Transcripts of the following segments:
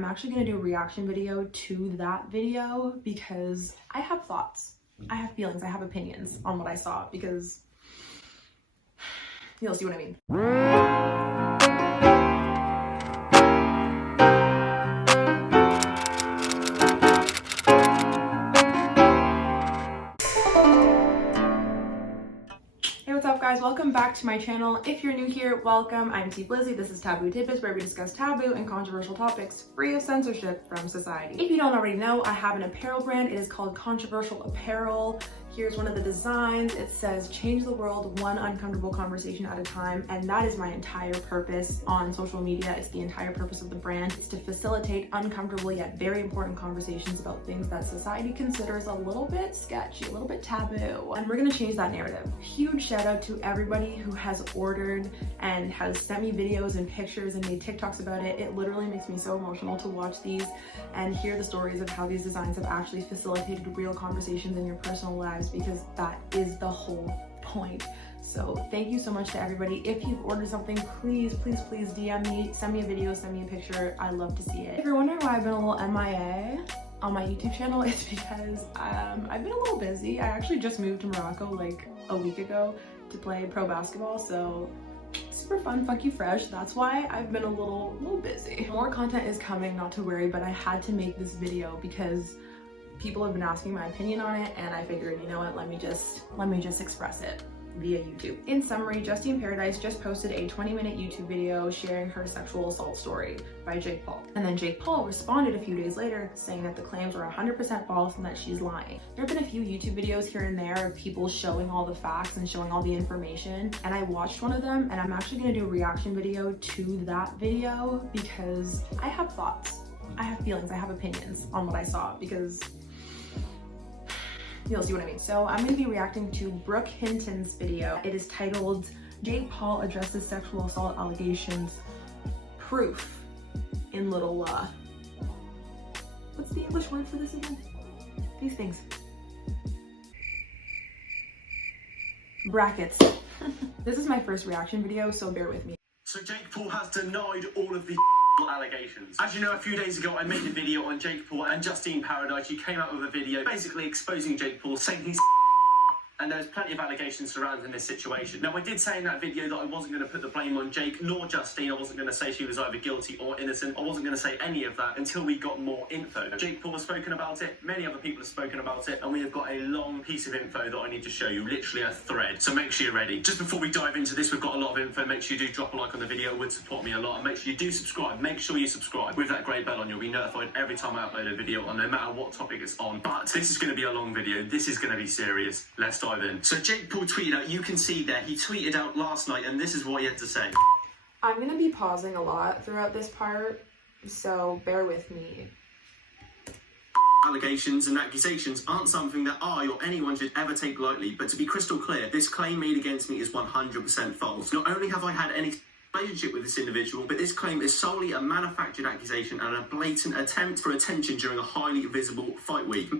I'm actually going to do a reaction video to that video because I have thoughts, I have feelings, I have opinions on what I saw, because you'll see what I mean. Hey, what's up guys? Welcome back to my channel. If you're new here, welcome. I'm T Blizzy. This is Taboo Tidbits, where we discuss taboo and controversial topics free of censorship from society. If you don't already know, I have an apparel brand. It is called Controversial Apparel. Here's one of the designs. It says, change the world one uncomfortable conversation at a time. And that is my entire purpose on social media. It's the entire purpose of the brand. It's to facilitate uncomfortable yet very important conversations about things that society considers a little bit sketchy, a little bit taboo. And we're gonna change that narrative. Huge shout out to everybody who has ordered and has sent me videos and pictures and made TikToks about it. It literally makes me so emotional to watch these and hear the stories of how these designs have actually facilitated real conversations in your personal lives, because that is the whole point. So thank you so much to everybody. If you've ordered something, please DM me, send me a video, send me a picture. I love to see it. If you're wondering why I've been a little MIA on my YouTube channel, it's because I've been a little busy. I actually just moved to Morocco like a week ago to play pro basketball, so super fun, funky, fresh. That's why I've been a little busy. More content is coming, not to worry, but I had to make this video because people have been asking my opinion on it, and I figured, you know what, let me just express it via YouTube. In summary, Justine Paradise just posted a 20-minute YouTube video sharing her sexual assault story by Jake Paul. And then Jake Paul responded a few days later saying that the claims were 100% false and that she's lying. There have been a few YouTube videos here and there of people showing all the facts and showing all the information, and I watched one of them, and I'm actually gonna do a reaction video to that video because I have thoughts, I have feelings, I have opinions on what I saw, because you'll see what I mean. So I'm going to be reacting to Brooke Hinton's video. It is titled, Jake Paul Addresses Sexual Assault Allegations, Proof in little, what's the English word for this again? These things. Brackets. This is my first reaction video, so bear with me. So Jake Paul has denied all of the allegations. As you know, a few days ago I made a video on Jake Paul and Justine Paradise. She came out with a video basically exposing Jake Paul, saying he's and there's plenty of allegations surrounding this situation. Now, I did say in that video that I wasn't going to put the blame on Jake nor Justine. I wasn't going to say she was either guilty or innocent. I wasn't going to say any of that until we got more info. Jake Paul has spoken about it, many other people have spoken about it, and we have got a long piece of info that I need to show you, literally a thread. So make sure you're ready. Just before we dive into this, we've got a lot of info. Make sure you do drop a like on the video, it would support me a lot. And make sure you do subscribe. Make sure you subscribe with that grey bell on. You'll be notified every time I upload a video, on no matter what topic it's on. But this is going to be a long video. This is going to be serious. Let's dive in. So Jake Paul tweeted out, you can see there, he tweeted out last night, and this is what he had to say. I'm going to be pausing a lot throughout this part, so bear with me. Allegations and accusations aren't something that I or anyone should ever take lightly, but to be crystal clear, this claim made against me is 100% false. Not only have I had any relationship with this individual, but this claim is solely a manufactured accusation and a blatant attempt for attention during a highly visible fight week.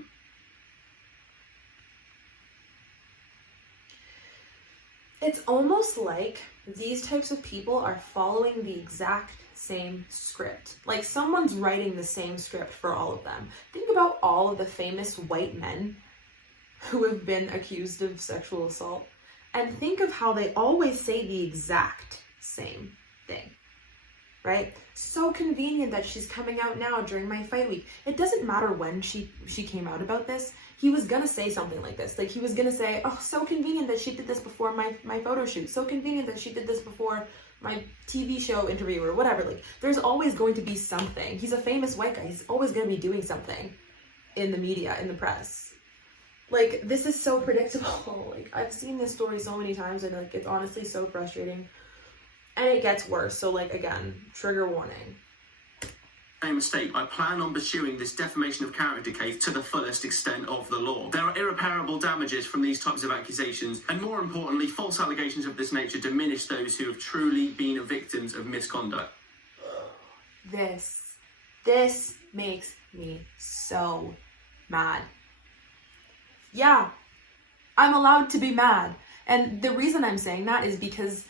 It's almost like these types of people are following the exact same script. Like someone's writing the same script for all of them. Think about all of the famous white men who have been accused of sexual assault, and think of how they always say the exact same thing, right? So convenient that she's coming out now during my fight week. It doesn't matter when she came out about this. He was gonna say something like this. Like he was gonna say, oh, so convenient that she did this before my photo shoot. So convenient that she did this before my TV show interview or whatever. Like there's always going to be something. He's a famous white guy. He's always gonna be doing something in the media, in the press. Like this is so predictable. Like I've seen this story so many times, and like it's honestly so frustrating. And it gets worse. So like again, trigger warning. A mistake. I plan on pursuing this defamation of character case to the fullest extent of the law. There are irreparable damages from these types of accusations, and more importantly, false allegations of this nature diminish those who have truly been victims of misconduct. This makes me so mad. Yeah, I'm allowed to be mad. And the reason I'm saying that is because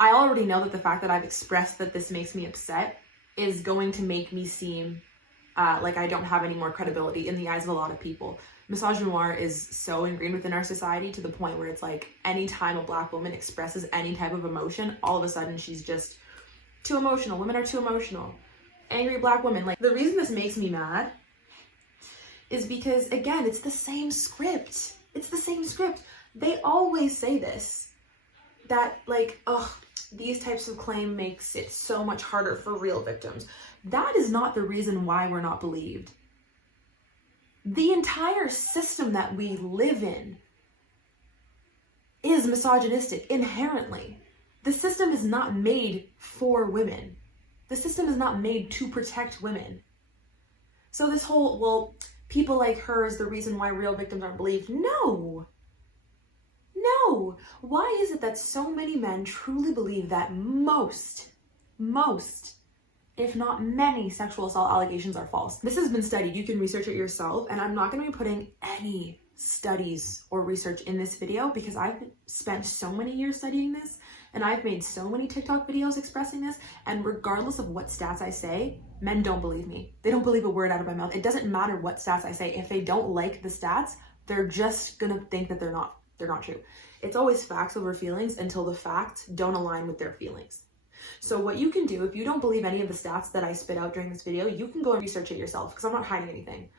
I already know that the fact that I've expressed that this makes me upset is going to make me seem like I don't have any more credibility in the eyes of a lot of people. Misogynoir is so ingrained within our society to the point where it's like anytime a Black woman expresses any type of emotion, all of a sudden she's just too emotional. Women are too emotional. Angry Black women. Like, the reason this makes me mad is because, again, it's the same script. It's the same script. They always say this, that like, oh, these types of claim makes it so much harder for real victims. That is not the reason why we're not believed. The entire system that we live in is misogynistic inherently. The system is not made for women. The system is not made to protect women. So this whole, well, people like her is the reason why real victims aren't believed. No. No. Why is it that so many men truly believe that most, if not many, sexual assault allegations are false? This has been studied. You can research it yourself, and I'm not going to be putting any studies or research in this video because I've spent so many years studying this, and I've made so many TikTok videos expressing this, and regardless of what stats I say, men don't believe me. They don't believe a word out of my mouth. It doesn't matter what stats I say. If they don't like the stats, they're just gonna think that they're not true. It's always facts over feelings until the facts don't align with their feelings. So what you can do, if you don't believe any of the stats that I spit out during this video, you can go and research it yourself because I'm not hiding anything.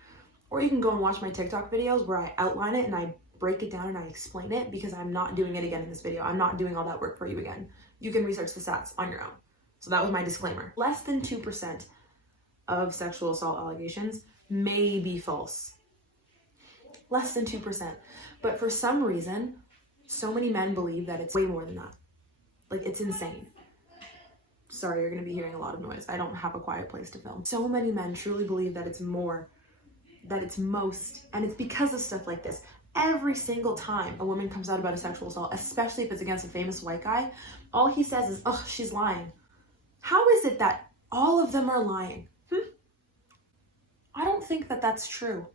Or you can go and watch my TikTok videos where I outline it and I break it down and I explain it, because I'm not doing it again in this video. I'm not doing all that work for you again. You can research the stats on your own. So that was my disclaimer. Less than 2% of sexual assault allegations may be false. Less than 2%. But for some reason, so many men believe that it's way more than that. Like, it's insane. Sorry, you're gonna be hearing a lot of noise. I don't have a quiet place to film. So many men truly believe that it's more, that it's most, and it's because of stuff like this. Every single time a woman comes out about a sexual assault, especially if it's against a famous white guy, all he says is, oh, she's lying. How is it that all of them are lying? I don't think that that's true.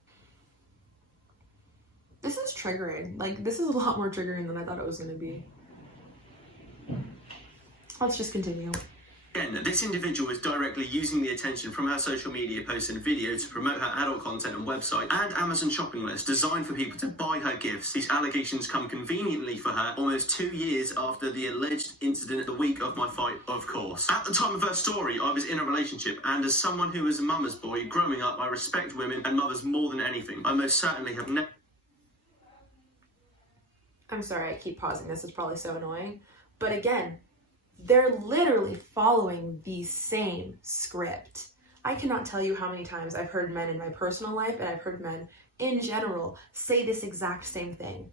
This is triggering. Like, this is a lot more triggering than I thought it was going to be. Let's just continue. Again, this individual is directly using the attention from her social media posts and videos to promote her adult content and website and Amazon shopping list designed for people to buy her gifts. These allegations come conveniently for her almost 2 years after the alleged incident the week of my fight, of course. At the time of her story, I was in a relationship, and as someone who was a mama's boy growing up, I respect women and mothers more than anything. I most certainly have never... I'm sorry, I keep pausing. This is probably so annoying. But again, they're literally following the same script. I cannot tell you how many times I've heard men in my personal life, and I've heard men in general say this exact same thing.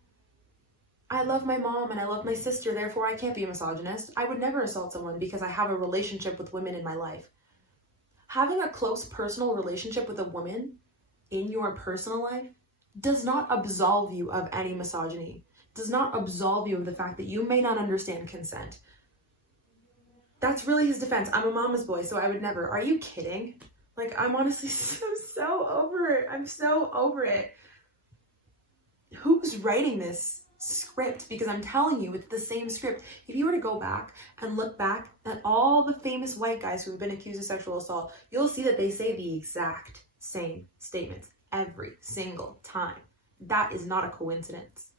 I love my mom and I love my sister, therefore I can't be a misogynist. I would never assault someone because I have a relationship with women in my life. Having a close personal relationship with a woman in your personal life does not absolve you of any misogyny, does not absolve you of the fact that you may not understand consent. That's really his defense. I'm a mama's boy, so I would never. Are you kidding? Like, I'm honestly so over it. I'm so over it. Who's writing this script? Because I'm telling you, it's the same script. If you were to go back and look back at all the famous white guys who have been accused of sexual assault, you'll see that they say the exact same statements every single time. That is not a coincidence.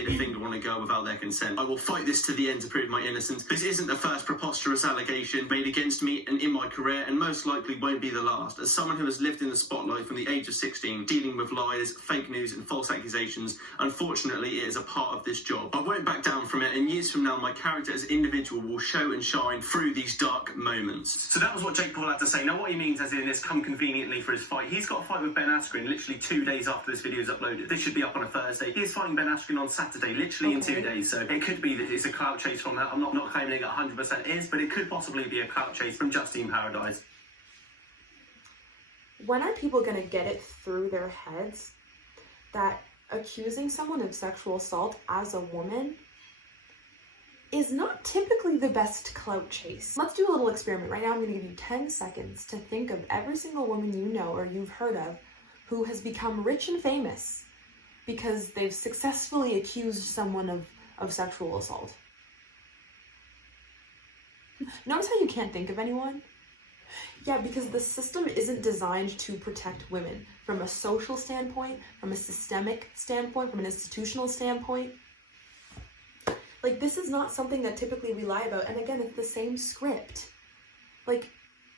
A finger on a girl without their consent. I will fight this to the end to prove my innocence. This isn't the first preposterous allegation made against me and in my career, and most likely won't be the last. As someone who has lived in the spotlight from the age of 16, dealing with lies, fake news and false accusations, unfortunately it is a part of this job. I won't back down from it, and years from now my character as individual will show and shine through these dark moments. So that was what Jake Paul had to say. Now what he means as in this come conveniently for his fight. He's got a fight with Ben Askren literally 2 days after this video is uploaded. This should be up on a Thursday. He's fighting Ben Askren on Saturday, literally in 2 days. So it could be that it's a clout chase from that. I'm not claiming it 100% is, but it could possibly be a clout chase from Justine Paradise. When are people going to get it through their heads that accusing someone of sexual assault as a woman is not typically the best clout chase? Let's do a little experiment. Right now I'm going to give you 10 seconds to think of every single woman you know or you've heard of who has become rich and famous because they've successfully accused someone of sexual assault. Notice how you can't think of anyone? Yeah, because the system isn't designed to protect women from a social standpoint, from a systemic standpoint, from an institutional standpoint. Like, this is not something that typically we lie about. And again, it's the same script. Like,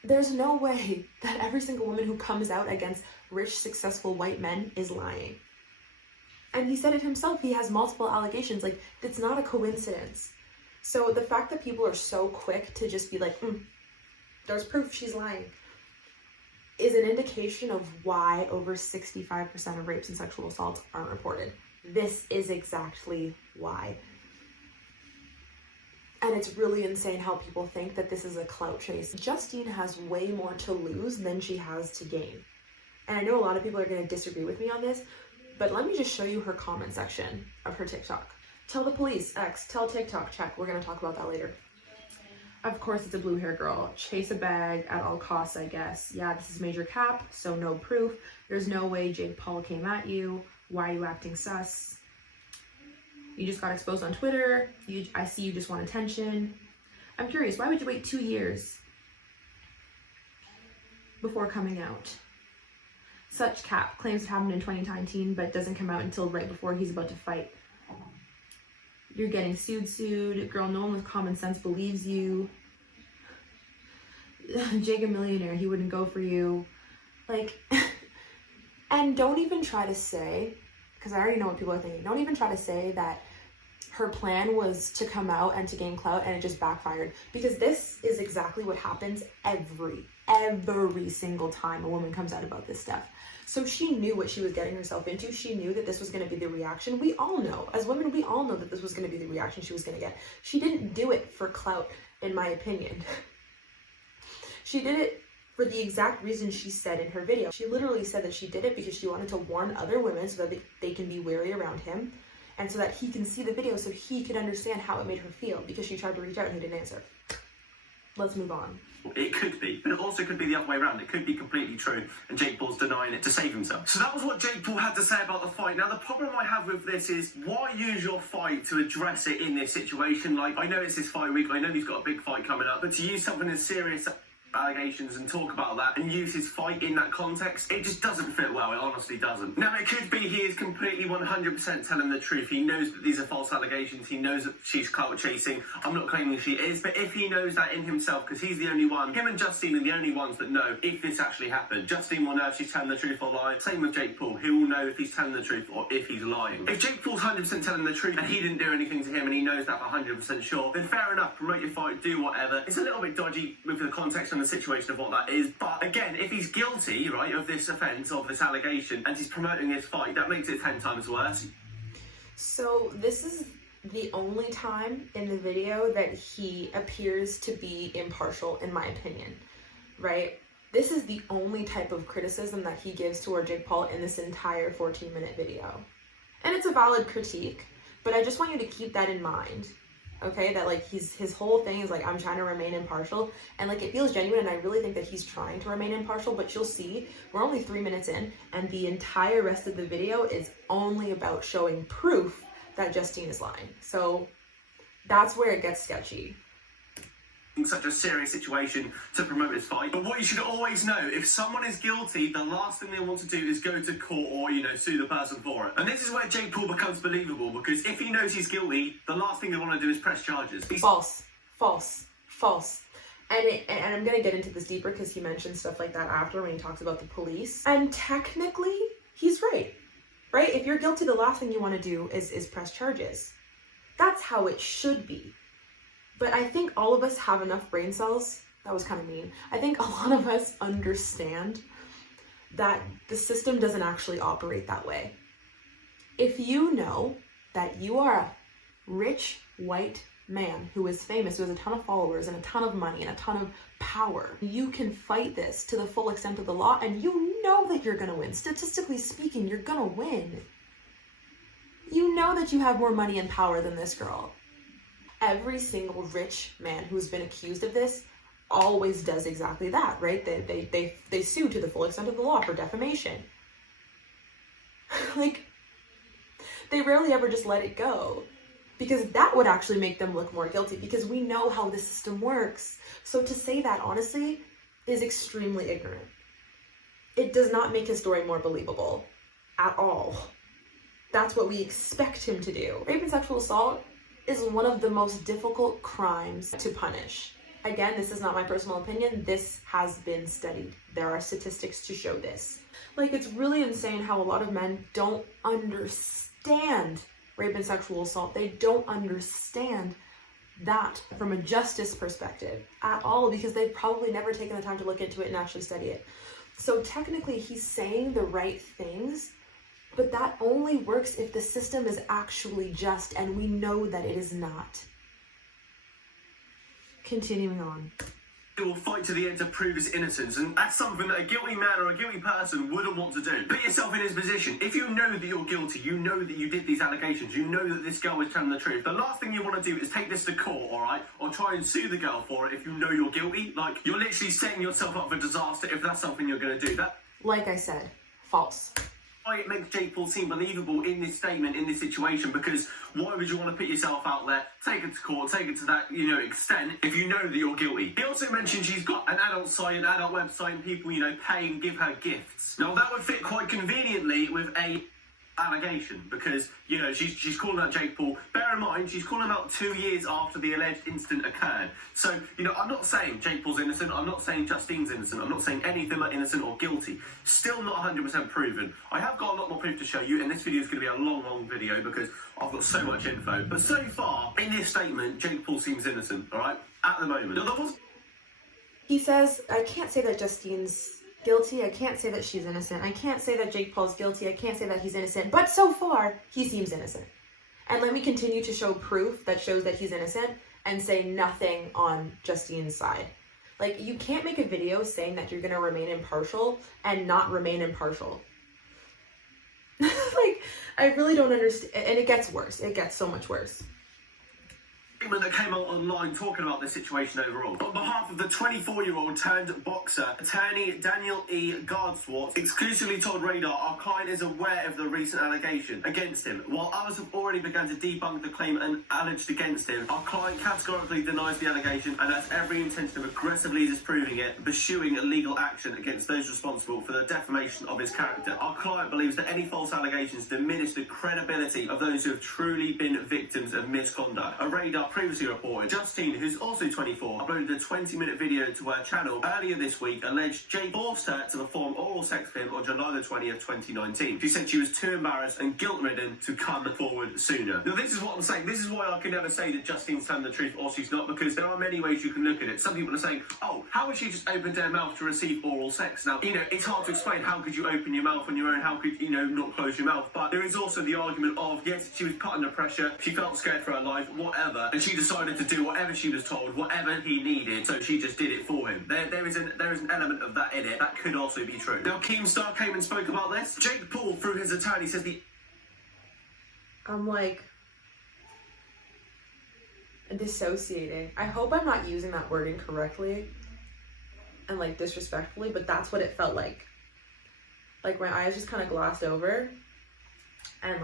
there's no way that every single woman who comes out against rich, successful white men is lying. And he said it himself. He has multiple allegations. Like, it's not a coincidence. So the fact that people are so quick to just be like, there's proof she's lying, is an indication of why over 65% of rapes and sexual assaults aren't reported. This is exactly why. And it's really insane how people think that this is a clout chase. Justine has way more to lose than she has to gain. And I know a lot of people are going to disagree with me on this, but let me just show you her comment section of her TikTok. Tell the police, X. Tell TikTok, check. We're going to talk about that later. Of course, it's a blue hair girl. Chase a bag at all costs, I guess. Yeah, this is major cap, so no proof. There's no way Jake Paul came at you. Why are you acting sus? You just got exposed on Twitter. I see you just want attention. I'm curious, why would you wait 2 years before coming out? Such cap. Claims it happened in 2019, but doesn't come out until right before he's about to fight. You're getting sued. Girl, no one with common sense believes you. Jake a millionaire, he wouldn't go for you. Like, and don't even try to say, because I already know what people are thinking, don't even try to say that her plan was to come out and to gain clout and it just backfired. Because this is exactly what happens every single time a woman comes out about this stuff. So she knew what she was getting herself into. She knew that this was going to be the reaction. We all know, as women, we all know that this was going to be the reaction she was going to get. She didn't do it for clout, in my opinion. She did it for the exact reason she said in her video. She literally said that she did it because she wanted to warn other women so that they can be wary around him, and so that he can see the video so he could understand how it made her feel, because she tried to reach out and he didn't answer. Let's move on. It could be, but it also could be the other way around. It could be completely true, and Jake Paul's denying it to save himself. So that was what Jake Paul had to say about the fight. Now, the problem I have with this is, why use your fight to address it in this situation? Like, I know it's his fight week, I know he's got a big fight coming up, but to use something as serious allegations and talk about that and use his fight in that context, it just doesn't fit well. It honestly doesn't. Now, it could be he is completely 100% telling the truth. He knows that these are false allegations. He knows that she's clout chasing. I'm not claiming she is, but if he knows that in himself, because he's the only one, him and Justine are the only ones that know if this actually happened. Justine will know if she's telling the truth or lying. Same with Jake Paul. He will know if he's telling the truth or if he's lying. If Jake Paul's 100% telling the truth and he didn't do anything to him and he knows that for 100% sure, then fair enough, promote your fight, do whatever. It's a little bit dodgy with the context and the situation of what that is, but again, if he's guilty, right, of this offence, of this allegation, and he's promoting his fight, that makes it 10 times worse. So this is the only time in the video that he appears to be impartial, in my opinion, right? This is the only type of criticism that he gives toward Jake Paul in this entire 14-minute video. And it's a valid critique, but I just want you to keep that in mind. Okay, that like his whole thing is like, I'm trying to remain impartial, and like it feels genuine, and I really think that he's trying to remain impartial, but you'll see we're only 3 minutes in and the entire rest of the video is only about showing proof that Justine is lying. So that's where it gets sketchy. In such a serious situation to promote his fight. But what you should always know, if someone is guilty, the last thing they want to do is go to court or, sue the person for it. And this is where Jake Paul becomes believable, because if he knows he's guilty, the last thing they want to do is press charges. False. And I'm going to get into this deeper because he mentions stuff like that after when he talks about the police. And technically, he's right? If you're guilty, the last thing you want to do is press charges. That's how it should be. But I think all of us have enough brain cells. That was kind of mean. I think a lot of us understand that the system doesn't actually operate that way. If you know that you are a rich white man who is famous, who has a ton of followers and a ton of money and a ton of power, you can fight this to the full extent of the law, and you know that you're going to win. Statistically speaking, you're going to win. You know that you have more money and power than this girl. Every single rich man who's been accused of this always does exactly that, right? They sue to the full extent of the law for defamation. Like, they rarely ever just let it go, because that would actually make them look more guilty, because we know how the system works. So to say that, honestly, is extremely ignorant. It does not make his story more believable at all. That's what we expect him to do. Rape and sexual assault is one of the most difficult crimes to punish. Again, this is not my personal opinion. This has been studied. There are statistics to show this. Like, it's really insane how a lot of men don't understand rape and sexual assault. They don't understand that from a justice perspective at all, because they've probably never taken the time to look into it and actually study it. So technically he's saying the right things, but that only works if the system is actually just, and we know that it is not. Continuing on. He will fight to the end to prove his innocence, and that's something that a guilty man or a guilty person wouldn't want to do. Put yourself in his position. If you know that you're guilty, you know that you did these allegations, you know that this girl was telling the truth, the last thing you want to do is take this to court, alright? Or try and sue the girl for it if you know you're guilty. Like, you're literally setting yourself up for disaster if that's something you're going to do. That, like I said, false. it makes Jake Paul seem believable in this statement, in this situation, because why would you want to put yourself out there, take it to court, take it to that, extent, if you know that you're guilty? He also mentioned she's got an adult site, an adult website, and people, pay and give her gifts. Now, that would fit quite conveniently with a allegation, because she's calling out Jake Paul. Bear in mind, she's calling him out 2 years after the alleged incident occurred. So I'm not saying Jake Paul's innocent, I'm not saying Justine's innocent, I'm not saying anything like innocent or guilty. Still not 100% proven. I have got a lot more proof to show you, and this video is going to be a long video because I've got so much info. But so far in this statement, Jake Paul seems innocent, all right, at the moment. Now, he says, I can't say that Justine's guilty, I can't say that she's innocent, I can't say that Jake Paul's guilty, I can't say that he's innocent, but so far, he seems innocent. And let me continue to show proof that shows that he's innocent and say nothing on Justine's side. Like, you can't make a video saying that you're gonna remain impartial and not remain impartial. Like, I really don't understand, and it gets worse, it gets so much worse. That came out online talking about this situation overall. On behalf of the 24-year-old turned boxer, attorney Daniel E. Gardsworth exclusively told Radar our client is aware of the recent allegation against him. While others have already begun to debunk the claim and alleged against him, our client categorically denies the allegation and has every intention of aggressively disproving it, pursuing legal action against those responsible for the defamation of his character. Our client believes that any false allegations diminish the credibility of those who have truly been victims of misconduct. A Radar previously reported Justine, who's also 24, uploaded a 20-minute video to her channel earlier this week, alleged Jake forced her to perform oral sex with him on July the 20th, 2019. She said she was too embarrassed and guilt-ridden to come forward sooner. Now, this is what I'm saying. This is why I can never say that Justine's telling the truth or she's not, because there are many ways you can look at it. Some people are saying, oh, how has she just opened her mouth to receive oral sex? Now, it's hard to explain. How could you open your mouth on your own? How could, not close your mouth? But there is also the argument of, yes, she was put under pressure, she felt scared for her life, whatever, and she decided to do whatever she was told, whatever he needed, so she just did it for him. There is an element of that in it. That could also be true. Now, Keemstar came and spoke about this. Jake Paul, through his attorney, says I'm like dissociating. I hope I'm not using that word incorrectly and like disrespectfully, but that's what it felt like. Like my eyes just kind of glassed over, and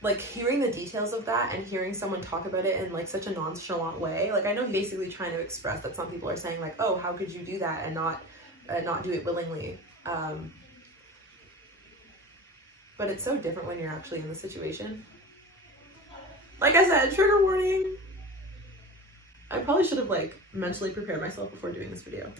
like hearing the details of that and hearing someone talk about it in like such a nonchalant way. Like, I know basically trying to express that some people are saying like, oh, how could you do that and not do it willingly? But it's so different when you're actually in the situation. Like I said, trigger warning. I probably should have like mentally prepared myself before doing this video.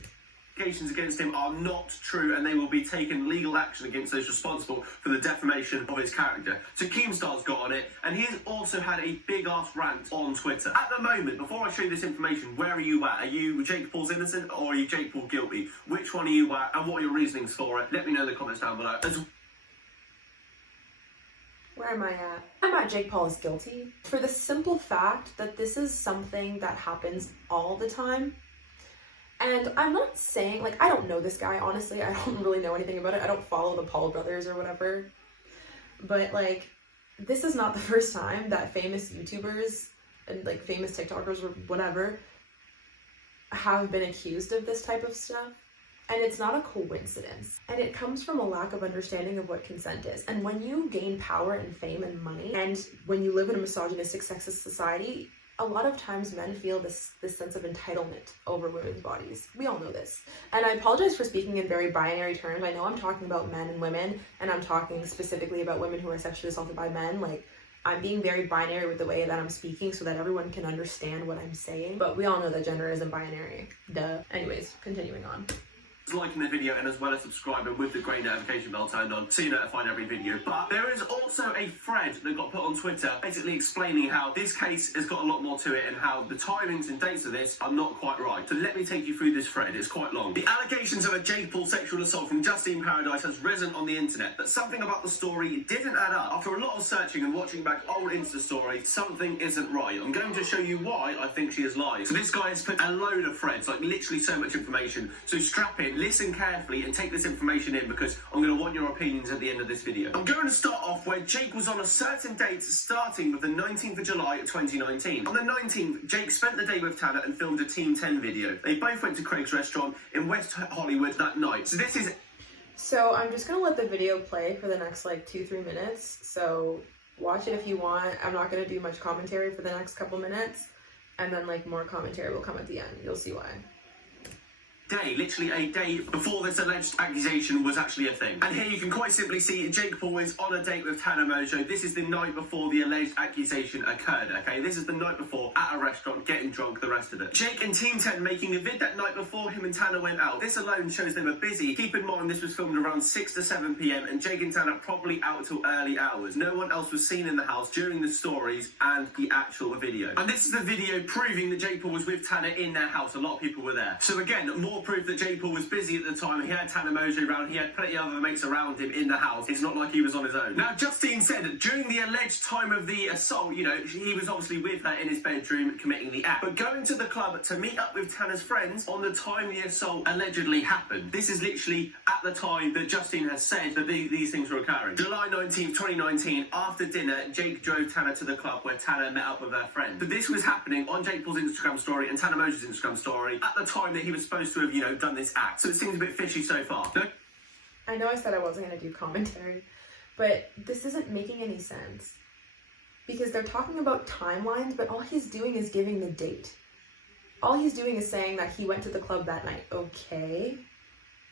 Allegations against him are not true, and they will be taking legal action against those responsible for the defamation of his character. So Keemstar's got on it, and he's also had a big-ass rant on Twitter. At the moment, before I show you this information, where are you at? Are you Jake Paul's innocent, or are you Jake Paul guilty? Which one are you at, and what are your reasonings for it? Let me know in the comments down below. Where am I at? I'm at Jake Paul is guilty, for the simple fact that this is something that happens all the time. And I'm not saying, like, I don't know this guy, honestly. I don't really know anything about it. I don't follow the Paul brothers or whatever. But, like, this is not the first time that famous YouTubers and, like, famous TikTokers or whatever have been accused of this type of stuff. And it's not a coincidence. And it comes from a lack of understanding of what consent is. And when you gain power and fame and money, and when you live in a misogynistic, sexist society, a lot of times men feel this sense of entitlement over women's bodies. We all know this. And I apologize for speaking in very binary terms. I know I'm talking about men and women, and I'm talking specifically about women who are sexually assaulted by men. Like, I'm being very binary with the way that I'm speaking so that everyone can understand what I'm saying. But we all know that gender isn't binary. Duh. Anyways, continuing on. Liking the video and as well as subscribing with the grey notification bell turned on so you're notified every video. But there is also a thread that got put on Twitter basically explaining how this case has got a lot more to it and how the timings and dates of this are not quite right. So let me take you through this thread. It's quite long. The allegations of a Jake Paul sexual assault from Justine Paradise has risen on the internet, but something about the story didn't add up. After a lot of searching and watching back old Insta stories, something isn't right. I'm going to show you why I think she has lied. So this guy has put a load of threads, like literally so much information. So strap in, listen carefully and take this information in because I'm going to want your opinions at the end of this video. I'm going to start off where Jake was on a certain date starting with the 19th of July 2019. On the 19th, Jake spent the day with Tanner and filmed a Team 10 video. They both went to Craig's restaurant in West Hollywood that night. So I'm just going to let the video play for the next like 2-3 minutes. So watch it if you want. I'm not going to do much commentary for the next couple minutes. And then like more commentary will come at the end. You'll see why. Literally a day before this alleged accusation was actually a thing. And here you can quite simply see Jake Paul is on a date with Tanner Mojo. This is the night before the alleged accusation occurred, okay? This is the night before at a restaurant, getting drunk, the rest of it. Jake and Team 10 making a vid that night before him and Tanner went out. This alone shows they were busy. Keep in mind this was filmed around 6 to 7 p.m. and Jake and Tanner probably out till early hours. No one else was seen in the house during the stories and the actual video. And this is the video proving that Jake Paul was with Tanner in their house. A lot of people were there. So again, more proof that Jake Paul was busy at the time. He had Tanner Mojo around. He had plenty of other mates around him in the house. It's not like he was on his own. Now, Justine said that during the alleged time of the assault, you know, he was obviously with her in his bedroom committing the act. But going to the club to meet up with Tanner's friends on the time the assault allegedly happened. This is literally at the time that Justine has said that these things were occurring. July 19th, 2019, after dinner, Jake drove Tanner to the club where Tanner met up with her friend. But this was happening on Jake Paul's Instagram story and Tanner Mojo's Instagram story at the time that he was supposed to have, you know, done this act. So it seems a bit fishy so far. No? I know I said I wasn't going to do commentary, but this isn't making any sense. Because they're talking about timelines, but all he's doing is giving the date. All he's doing is saying that he went to the club that night. Okay.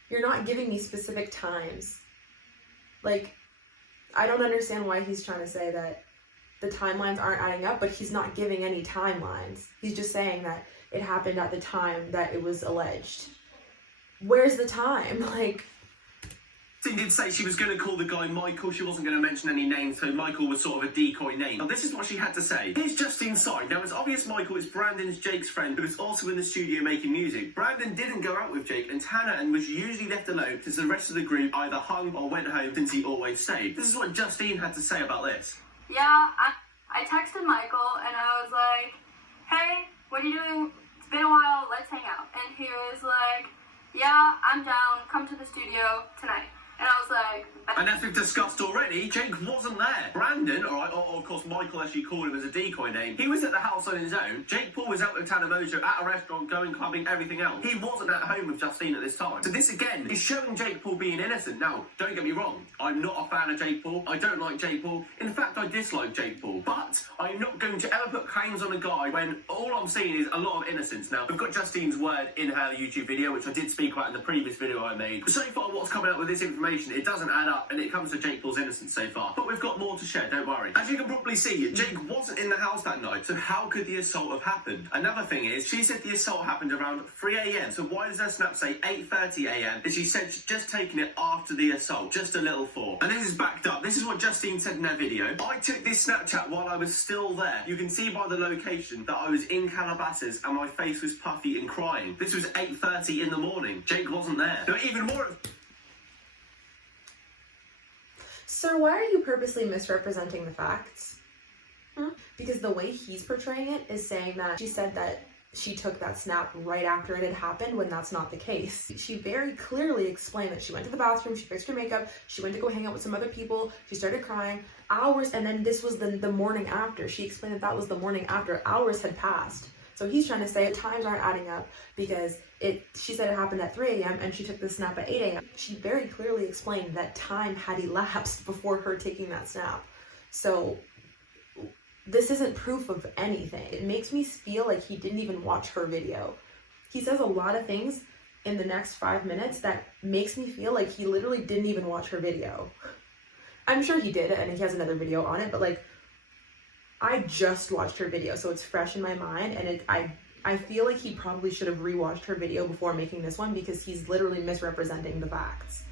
You're not giving me specific times. Like, I don't understand why he's trying to say that the timelines aren't adding up, but he's not giving any timelines. He's just saying that it happened at the time that it was alleged. Where's the time? Like, Justine did say she was going to call the guy Michael. She wasn't going to mention any names, so Michael was sort of a decoy name. Now, this is what she had to say. Here's Justine's side. Now, it's obvious Michael is Brandon's Jake's friend, who is also in the studio making music. Brandon didn't go out with Jake, and Tanner and was usually left alone because the rest of the group either hung or went home since he always stayed. This is what Justine had to say about this. Yeah, I texted Michael, and I was like, hey, what are you doing? It's been a while, let's hang out. And he was like, yeah, I'm down, come to the studio tonight. And I was like... And as we've discussed already, Jake wasn't there. Brandon, or of course Michael as you call him as a decoy name, he was at the house on his own. Jake Paul was out with Tanner Mojo at a restaurant, going clubbing, everything else. He wasn't at home with Justine at this time. So this again is showing Jake Paul being innocent. Now, don't get me wrong, I'm not a fan of Jake Paul. I don't like Jake Paul. In fact, I dislike Jake Paul. But I'm not going to ever put claims on a guy when all I'm seeing is a lot of innocence. Now, we've got Justine's word in her YouTube video, which I did speak about in the previous video I made. But so far, what's coming out with this information, it doesn't add up, and it comes to Jake Paul's innocence so far. But we've got more to share, don't worry. As you can probably see, Jake wasn't in the house that night, so how could the assault have happened? Another thing is, she said the assault happened around 3 a.m, so why does her snap say 8:30 a.m? And she said she'd just taken it after the assault, just a little thought. And this is backed up. This is what Justine said in her video. I took this Snapchat while I was still there. You can see by the location that I was in Calabasas and my face was puffy and crying. This was 8:30 in the morning. Jake wasn't there. Now, even more... Sir, why are you purposely misrepresenting the facts? Because the way he's portraying it is saying that she said that she took that snap right after it had happened, when that's not the case. She very clearly explained that she went to the bathroom, she fixed her makeup, she went to go hang out with some other people, she started crying, hours, and then this was the morning after. She explained that that was the morning after, hours had passed. So he's trying to say times aren't adding up because she said it happened at 3 a.m. and she took the snap at 8 a.m. She very clearly explained that time had elapsed before her taking that snap. So this isn't proof of anything. It makes me feel like he didn't even watch her video. He says a lot of things in the next 5 minutes that makes me feel like he literally didn't even watch her video. I'm sure he did, and he has another video on it, but like, I just watched her video, so it's fresh in my mind, and I feel like he probably should have rewatched her video before making this one, because he's literally misrepresenting the facts.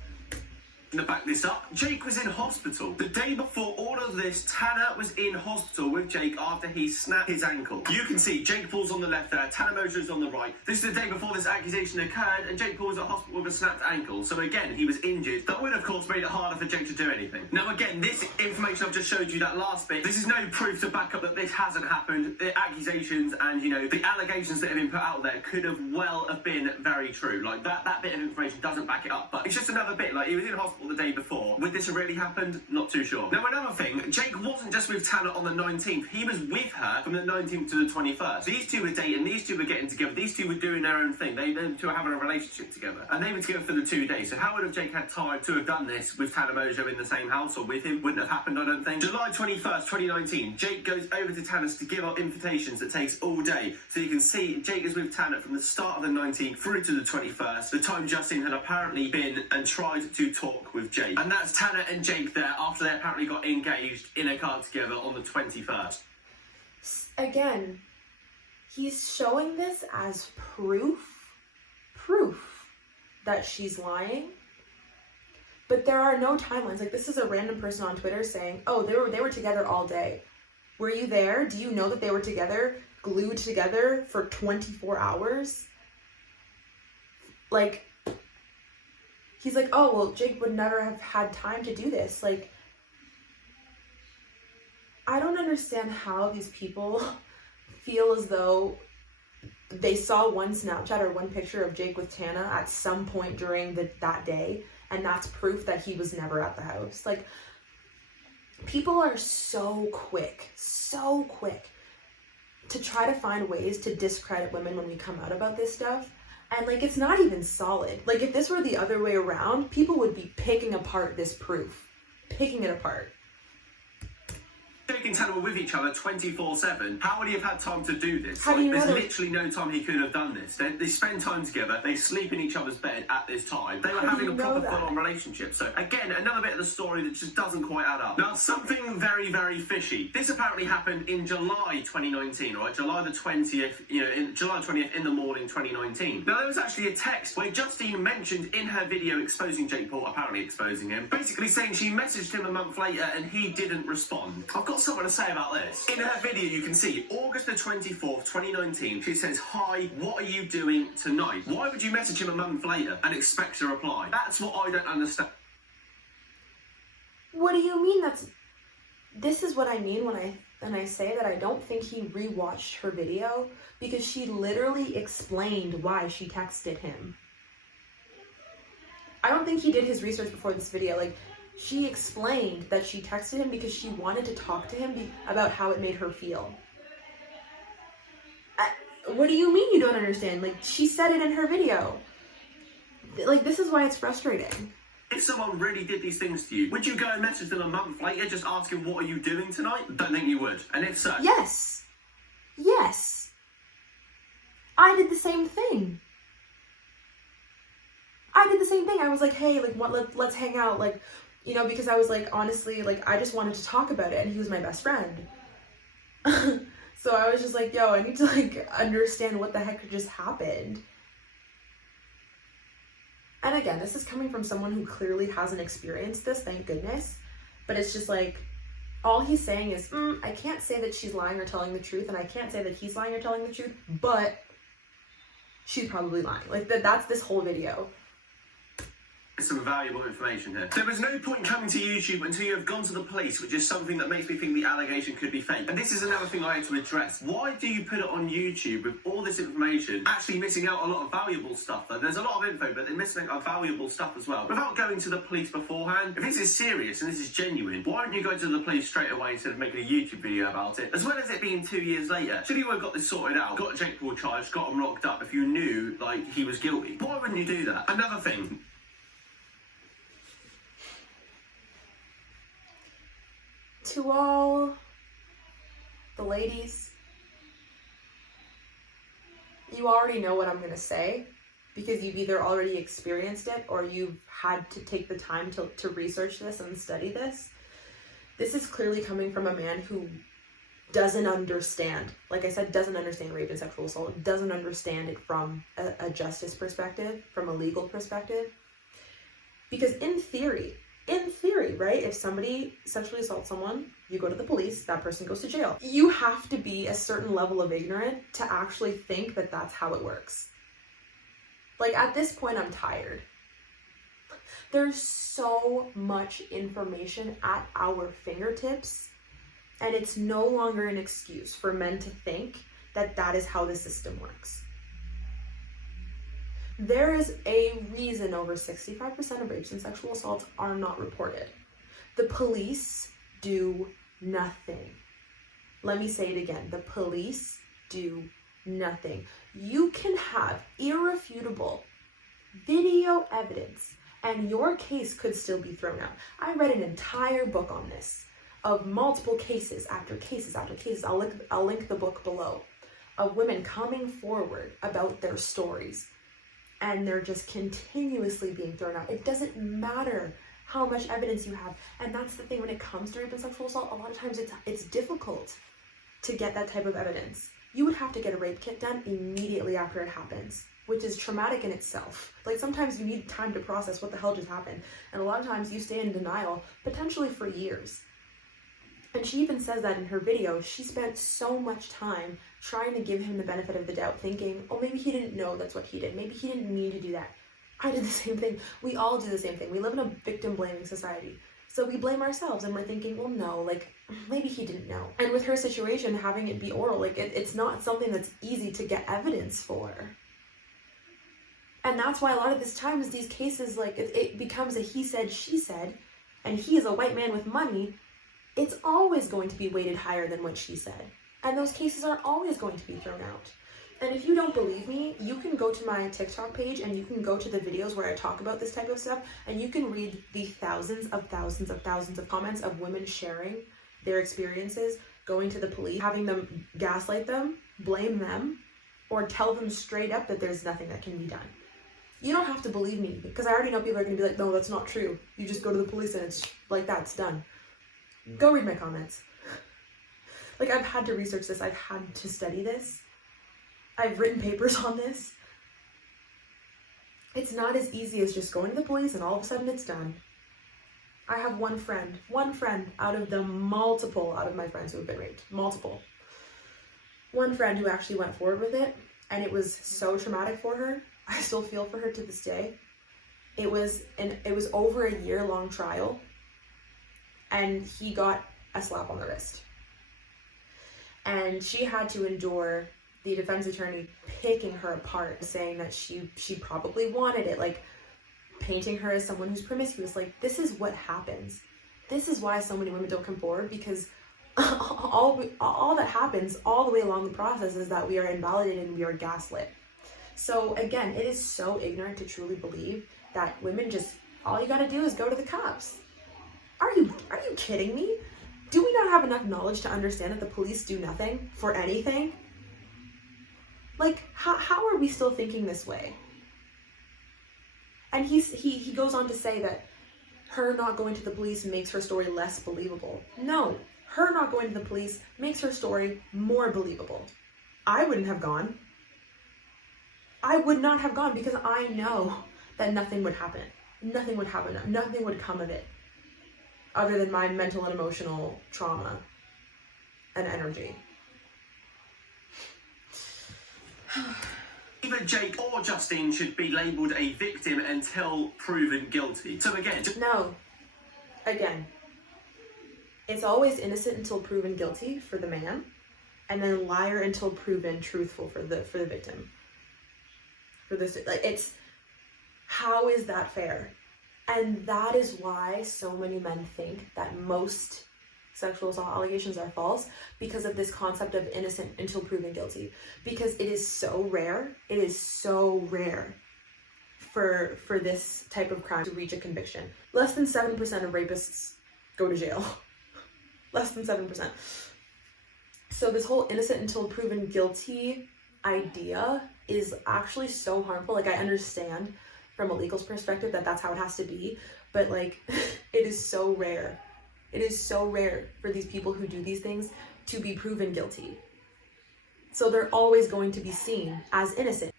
To back this up, Jake was in hospital. The day before all of this, Tanner was in hospital with Jake after he snapped his ankle. You can see Jake Paul's on the left there, Tanner Moser's on the right. This is the day before this accusation occurred, and Jake Paul was at hospital with a snapped ankle. So again, he was injured. That would, of course, made it harder for Jake to do anything. Now again, this information I've just showed you, that last bit, this is no proof to back up that this hasn't happened. The accusations and, you know, the allegations that have been put out there could have well have been very true. Like, that bit of information doesn't back it up, but it's just another bit. Like, he was in hospital the day before. Would this have really happened? Not too sure. Now, another thing, Jake wasn't just with Tanner on the 19th. He was with her from the 19th to the 21st. These two were dating, these two were getting together, these two were doing their own thing. They two were having a relationship together. And they were together for the 2 days. So how would have Jake had time to have done this with Tanner Moser in the same house or with him? Wouldn't have happened, I don't think. July 21st, 2019, Jake goes over to Tanner's to give out invitations that takes all day. So you can see Jake is with Tanner from the start of the 19th through to the 21st, the time Justin had apparently been and tried to talk with Jake. And that's Tanner and Jake there after they apparently got engaged in a car together on the 21st. Again, he's showing this as proof that she's lying. But there are no timelines. Like, this is a random person on Twitter saying, oh, they were together all day. Were you there? Do you know that they were together, glued together for 24 hours? Like, he's like, oh, well, Jake would never have had time to do this. Like, I don't understand how these people feel as though they saw one Snapchat or one picture of Jake with Tana at some point during that day, and that's proof that he was never at the house. Like, people are so quick to try to find ways to discredit women when we come out about this stuff. And, like, it's not even solid. Like, if this were the other way around, people would be picking apart this proof. Picking it apart. Jake and Tanner were with each other 24/7. How would he have had time to do this? How do you know there's that? literally no time he could have done this. They spend time together. They sleep in each other's bed at this time. They were How do having you a know proper that? full-on relationship. So again, another bit of the story that just doesn't quite add up. Now, something very, very fishy. This apparently happened in July 2019, right? July the 20th, in July 20th in the morning 2019. Now, there was actually a text where Justine mentioned in her video exposing Jake Paul, apparently exposing him, basically saying she messaged him a month later and he didn't respond. I've got something to say about this. In her video, you can see August the 24th, 2019, she says, "Hi, what are you doing tonight?" Why would you message him a month later and expect a reply? That's what I don't understand. What do you mean? This is what I mean when I say that I don't think he rewatched her video, because she literally explained why she texted him. I don't think he did his research before this video. Like, she explained that she texted him because she wanted to talk to him about how it made her feel. What do you mean you don't understand? Like, she said it in her video. Like, this is why it's frustrating. If someone really did these things to you, would you go and message them a month later just asking, "What are you doing tonight?" Don't think you would. And if so... Yes. I did the same thing. I was like, hey, like, let's hang out, like, because I was like, honestly, like, I just wanted to talk about it, and he was my best friend. So I was just like, yo, I need to, like, understand what the heck just happened. And again, this is coming from someone who clearly hasn't experienced this, thank goodness. But it's just like, all he's saying is, I can't say that she's lying or telling the truth, and I can't say that he's lying or telling the truth, but she's probably lying. Like, that's this whole video. Some valuable information here. There was no point coming to YouTube until you have gone to the police, which is something that makes me think the allegation could be fake. And this is another thing I had to address. Why do you put it on YouTube with all this information, actually missing out a lot of valuable stuff though? There's a lot of info, but they're missing out valuable stuff as well. Without going to the police beforehand, if this is serious and this is genuine, why don't you go to the police straight away instead of making a YouTube video about it? As well as it being 2 years later, should you have got this sorted out, got Jake Paul charged, got him locked up if you knew, like, he was guilty? Why wouldn't you do that? Another thing. To all the ladies, you already know what I'm going to say because you've either already experienced it or you've had to take the time to research this and study this. This is clearly coming from a man who doesn't understand, like I said, doesn't understand rape and sexual assault, doesn't understand it from a justice perspective, from a legal perspective. Because in theory, right, if somebody sexually assaults someone, you go to the police, that person goes to jail. You have to be a certain level of ignorant to actually think that that's how it works. Like, at this point, I'm tired. There's so much information at our fingertips, and it's no longer an excuse for men to think that that is how the system works. There is a reason over 65% of rapes and sexual assaults are not reported. The police do nothing. Let me say it again. The police do nothing. You can have irrefutable video evidence and your case could still be thrown out. I read an entire book on this of multiple cases after cases after cases. I'll link the book below, of women coming forward about their stories. And they're just continuously being thrown out. It doesn't matter how much evidence you have. And that's the thing, when it comes to rape and sexual assault, a lot of times it's difficult to get that type of evidence. You would have to get a rape kit done immediately after it happens, which is traumatic in itself. Like, sometimes you need time to process what the hell just happened. And a lot of times you stay in denial, potentially for years. And she even says that in her video. She spent so much time trying to give him the benefit of the doubt, thinking, oh, maybe he didn't know that's what he did. Maybe he didn't mean to do that. I did the same thing. We all do the same thing. We live in a victim-blaming society. So we blame ourselves and we're thinking, well, no, like, maybe he didn't know. And with her situation, having it be oral, like, it's not something that's easy to get evidence for. And that's why a lot of this times these cases, like, it becomes a he said, she said, and he is a white man with money. It's always going to be weighted higher than what she said. And those cases are always going to be thrown out. And if you don't believe me, you can go to my TikTok page and you can go to the videos where I talk about this type of stuff, and you can read the thousands of comments of women sharing their experiences, going to the police, having them gaslight them, blame them, or tell them straight up that there's nothing that can be done. You don't have to believe me, because I already know people are going to be like, no, that's not true. You just go to the police and it's like, that's done. Go read my comments. Like, I've had to research this. I've had to study this. I've written papers on this. It's not as easy as just going to the police and all of a sudden it's done. I have one friend out of the multiple out of my friends who have been raped. Multiple. One friend who actually went forward with it, and it was so traumatic for her. I still feel for her to this day. It was over a year-long trial. And he got a slap on the wrist. And she had to endure the defense attorney picking her apart, saying that she probably wanted it, like painting her as someone who's promiscuous. Like, this is what happens. This is why so many women don't come forward, because all that happens all the way along the process is that we are invalidated and we are gaslit. So again, it is so ignorant to truly believe that women just, all you gotta do is go to the cops. Are you kidding me? Do we not have enough knowledge to understand that the police do nothing for anything? Like, how are we still thinking this way? And he goes on to say that her not going to the police makes her story less believable. No, her not going to the police makes her story more believable. I wouldn't have gone. I would not have gone, because I know that nothing would happen. Nothing would happen. Nothing would come of it, other than my mental and emotional trauma and energy. Either Jake or Justine should be labelled a victim until proven guilty. So again... No. Again. It's always innocent until proven guilty for the man, and then liar until proven truthful for the victim. For this, like, it's... How is that fair? And that is why so many men think that most sexual assault allegations are false, because of this concept of innocent until proven guilty. Because it is so rare for this type of crime to reach a conviction. Less than 7% of rapists go to jail. Less than 7%. So this whole innocent until proven guilty idea is actually so harmful. Like, I understand from a legal perspective that that's how it has to be, but like, it is so rare. It is so rare for these people who do these things to be proven guilty. So they're always going to be seen as innocent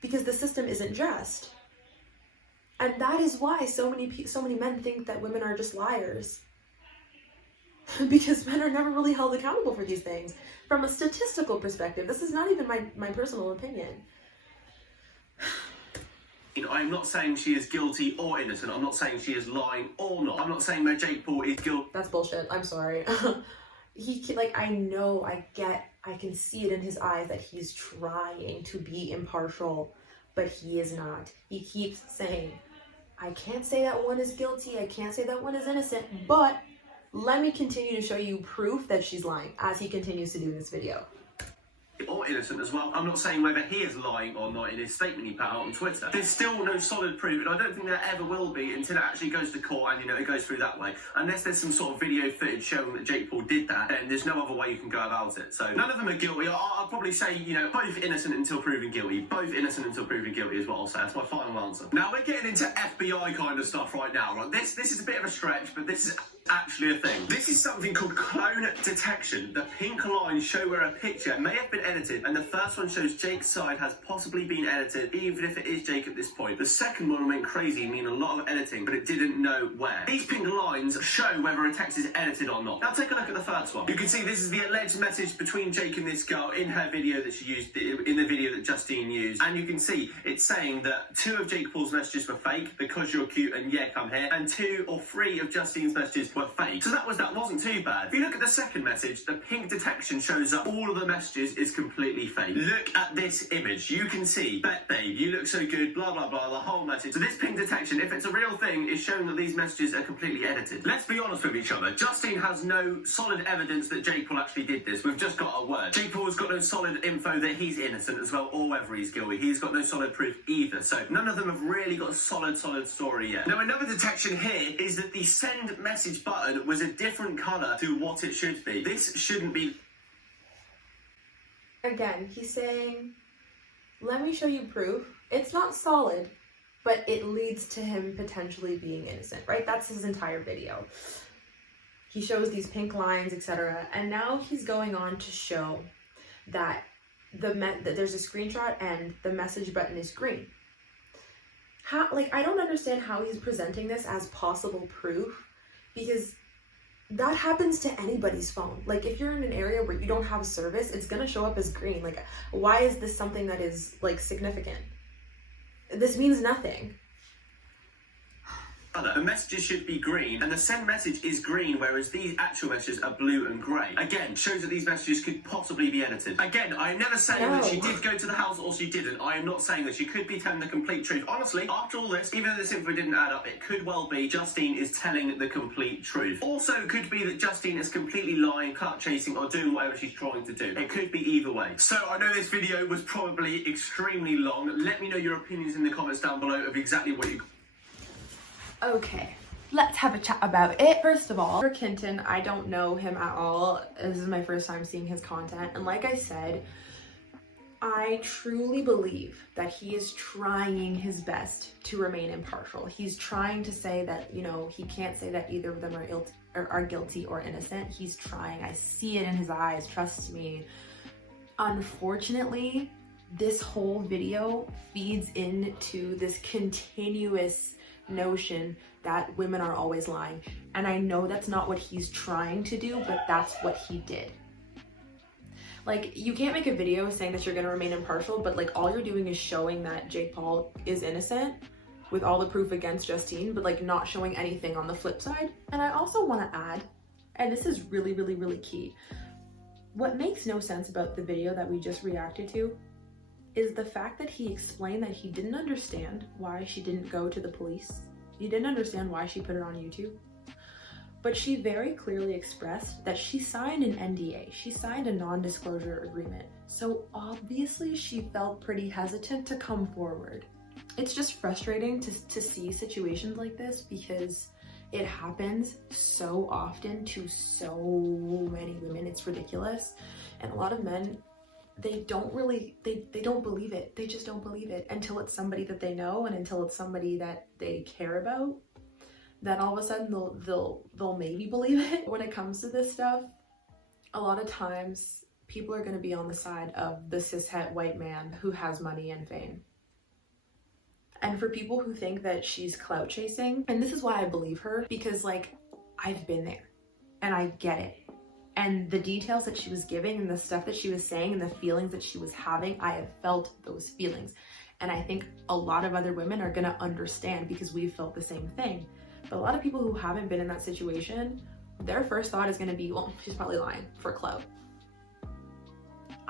because the system isn't just. And that is why so many men think that women are just liars. Because men are never really held accountable for these things. From a statistical perspective, this is not even my personal opinion. I'm not saying she is guilty or innocent. I'm not saying she is lying or not. I'm not saying that Jake Paul is guilty. That's bullshit. I'm sorry. I can see it in his eyes that he's trying to be impartial, but he is not. He keeps saying, I can't say that one is guilty. I can't say that one is innocent, but let me continue to show you proof that she's lying, as he continues to do in this video. Or innocent as well. I'm not saying whether he is lying or not in his statement he put out on Twitter. There's still no solid proof, and I don't think there ever will be until it actually goes to court and, it goes through that way. Unless there's some sort of video footage showing that Jake Paul did that, then there's no other way you can go about it. So none of them are guilty. I'll probably say, both innocent until proven guilty. Both innocent until proven guilty is what I'll say. That's my final answer. Now we're getting into FBI kind of stuff right now, right? This is a bit of a stretch, but this is actually a thing. This is something called clone detection. The pink lines show where a picture may have been edited, and the first one shows Jake's side has possibly been edited, even if it is Jake at this point. The second one went crazy, meaning a lot of editing, but it didn't know where. These pink lines show whether a text is edited or not. Now take a look at the first one. You can see this is the alleged message between Jake and this girl in her video that she used, in the video that Justine used, and you can see it's saying that 2 of Jake Paul's messages were fake, because you're cute and yeah, come here, and 2 or 3 of Justine's messages were fake. So that wasn't too bad. If you look at the second message, the pink detection shows that all of the messages is completely fake. Look at this image. You can see, bet babe, you look so good, blah blah blah, the whole message. So this pink detection, if it's a real thing, is showing that these messages are completely edited. Let's be honest with each other. Justine has no solid evidence that Jake Paul actually did this. We've just got a word. Jake Paul has got no solid info that he's innocent as well, or whether he's guilty. He's got no solid proof either. So none of them have really got a solid story yet. Now another detection here is that the send message button was a different colour to what it should be. This shouldn't be. Again, he's saying, let me show you proof. It's not solid, but it leads to him potentially being innocent, right? That's his entire video. He shows these pink lines, etc. And now he's going on to show that that there's a screenshot and the message button is green. I don't understand how he's presenting this as possible proof, because that happens to anybody's phone. Like, if you're in an area where you don't have service, it's gonna show up as green. Like, why is this something that is, significant? This means nothing. The messages should be green, and the send message is green, whereas these actual messages are blue and grey. Again, shows that these messages could possibly be edited. Again, I am never saying that she did go to the house or she didn't. I am not saying that she could be telling the complete truth. Honestly, after all this, even though this info didn't add up, it could well be Justine is telling the complete truth. Also, it could be that Justine is completely lying, clout chasing, or doing whatever she's trying to do. It could be either way. So, I know this video was probably extremely long. Let me know your opinions in the comments down below of exactly what you... Okay, let's have a chat about it. First of all, for Kinton, I don't know him at all. This is my first time seeing his content, and like I said, I truly believe that he is trying his best to remain impartial. He's trying to say that, he can't say that either of them are guilty or innocent. He's trying. I see it in his eyes, trust me. Unfortunately, this whole video feeds into this continuous notion that women are always lying, and I know that's not what he's trying to do, but that's what he did. You can't make a video saying that you're gonna remain impartial, but all you're doing is showing that Jake Paul is innocent with all the proof against Justine, but not showing anything on the flip side. And I also want to add, and this is really, really, really key, what makes no sense about the video that we just reacted to is the fact that he explained that he didn't understand why she didn't go to the police. He didn't understand why she put it on YouTube. But she very clearly expressed that she signed an NDA. She signed a non-disclosure agreement. So obviously she felt pretty hesitant to come forward. It's just frustrating to see situations like this, because It happens so often to so many women, it's ridiculous. And a lot of men, they don't believe it. They just don't believe it until it's somebody that they know and until it's somebody that they care about. Then all of a sudden they'll maybe believe it. When it comes to this stuff, a lot of times people are going to be on the side of the cishet white man who has money and fame. And for people who think that she's clout chasing, and this is why I believe her, because like, I've been there and I get it. And the details that she was giving and the stuff that she was saying and the feelings that she was having, I have felt those feelings. And I think a lot of other women are gonna understand because we've felt the same thing. But a lot of people who haven't been in that situation, their first thought is gonna be, well, she's probably lying for clout.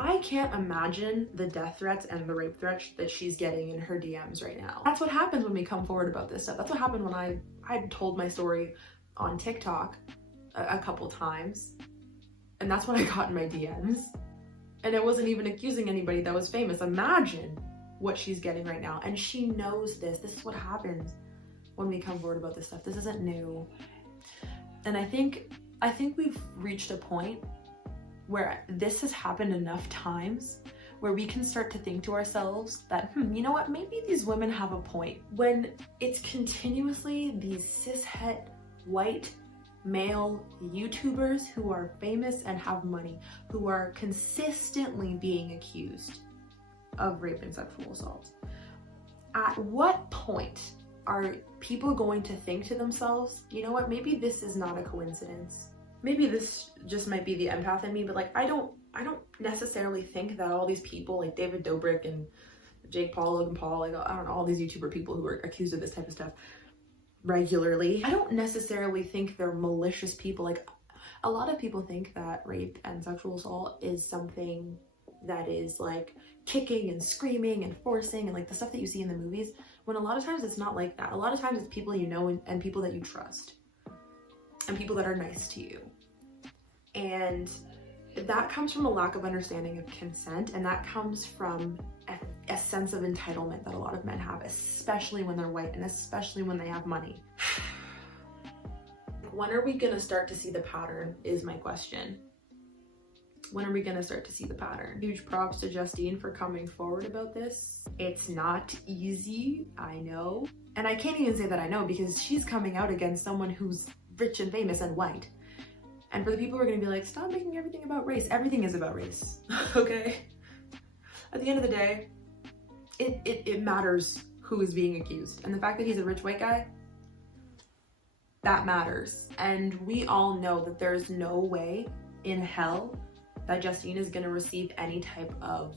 I can't imagine the death threats and the rape threats that she's getting in her DMs right now. That's what happens when we come forward about this stuff. That's what happened when I told my story on TikTok a couple times. And that's what I got in my DMs. And it wasn't even accusing anybody that was famous. Imagine what she's getting right now. And she knows this. This is what happens when we come forward about this stuff. This isn't new. And I think we've reached a point where this has happened enough times where we can start to think to ourselves that, you know what, maybe these women have a point. When it's continuously these cishet white male YouTubers who are famous and have money, who are consistently being accused of rape and sexual assault. At what point are people going to think to themselves, you know what, maybe this is not a coincidence? Maybe this just might be the empath in me, but like, I don't necessarily think that all these people like David Dobrik and Jake Paul, Logan Paul, like, I don't know, all these YouTuber people who are accused of this type of stuff regularly, I don't necessarily think they're malicious people. Like, a lot of people think that rape and sexual assault is something that is like kicking and screaming and forcing and like the stuff that you see in the movies, when a lot of times it's not like that. A lot of times it's people you know and people that you trust and people that are nice to you. And that comes from a lack of understanding of consent, and that comes from a sense of entitlement that a lot of men have, especially when they're white and especially when they have money. When are we gonna start to see the pattern is my question. When are we gonna start to see the pattern? Huge props to Justine for coming forward about this. It's not easy, I know. And I can't even say that I know because she's coming out against someone who's rich and famous and white. And for the people who are gonna be like, stop making everything about race. Everything is about race, okay? At the end of the day, it matters who is being accused. And the fact that he's a rich white guy, that matters. And we all know that there's no way in hell that Justine is gonna receive any type of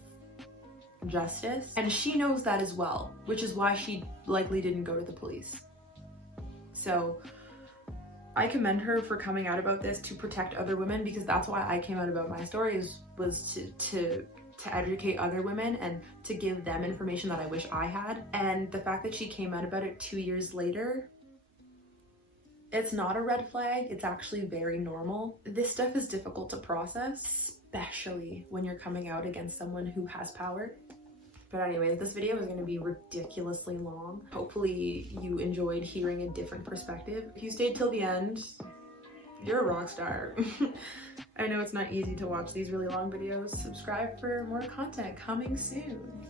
justice. And she knows that as well, which is why she likely didn't go to the police. So I commend her for coming out about this to protect other women, because that's why I came out about my stories, was to educate other women and to give them information that I wish I had. And the fact that she came out about it 2 years later, it's not a red flag. It's actually very normal. This stuff is difficult to process, especially when you're coming out against someone who has power. But anyways, this video is going to be ridiculously long. Hopefully you enjoyed hearing a different perspective. If you stayed till the end, you're a rock star. I know it's not easy to watch these really long videos. Subscribe for more content coming soon.